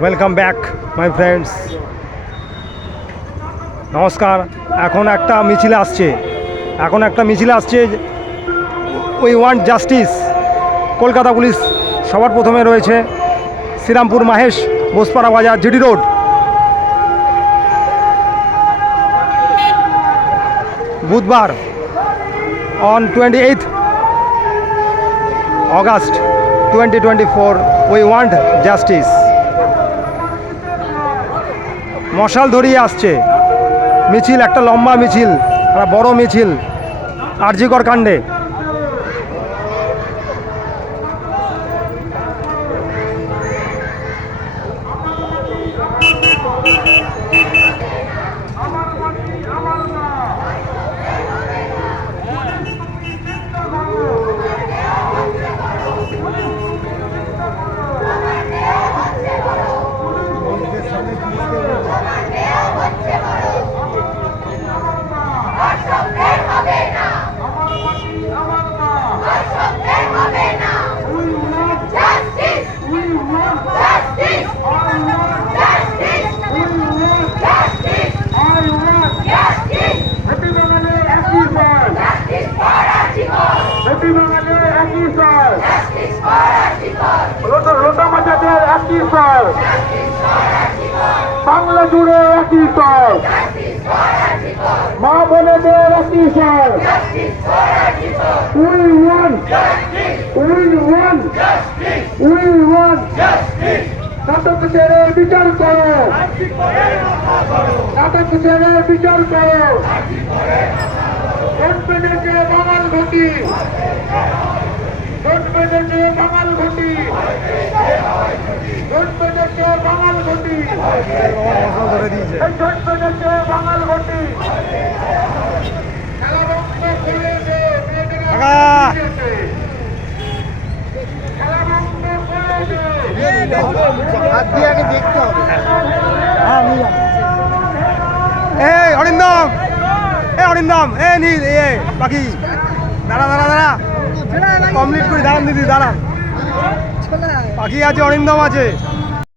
Welcome back my friends. নমস্কার। এখন একটা মিছিল আসছে we want justice. Kolkata police সবার প্রথমে রয়েছে শ্রীরামপুর মাহেশ বোসপাড়া বাজার জিডি রোড। বুধবার on 28 August 2024 we want justice. মশাল ধরিয়ে আসছে মিছিল, একটা লম্বা মিছিল, একটা বড় মিছিল আরজিকর কাণ্ডে। বাংলা জুড়ে একই স্বর, মা বোনেদের একই স্বর। উই ওয়ান্ট নাটক ছেড়ে বিচার করো, নাটক ছেড়ে বিচার করো। ভোট পেয়েছে বাঙাল ঘটি, ভোট পেয়েছে বাঙাল ঘটি, ভোট পেয়েছে বাঙাল ঘটি, ভোট পেয়েছে বাঙাল ঘটি। খেলা বন্ধ করে দে, খেলা বন্ধ করে দে। হাত দিয়ে আগে দেখতে হবে। অরিন্দম বাকি দাঁড়া কমপ্লিট করি, দাঁড়ান দিদি দাঁড়ান। পাখি আছে, অরিন্দম আছে।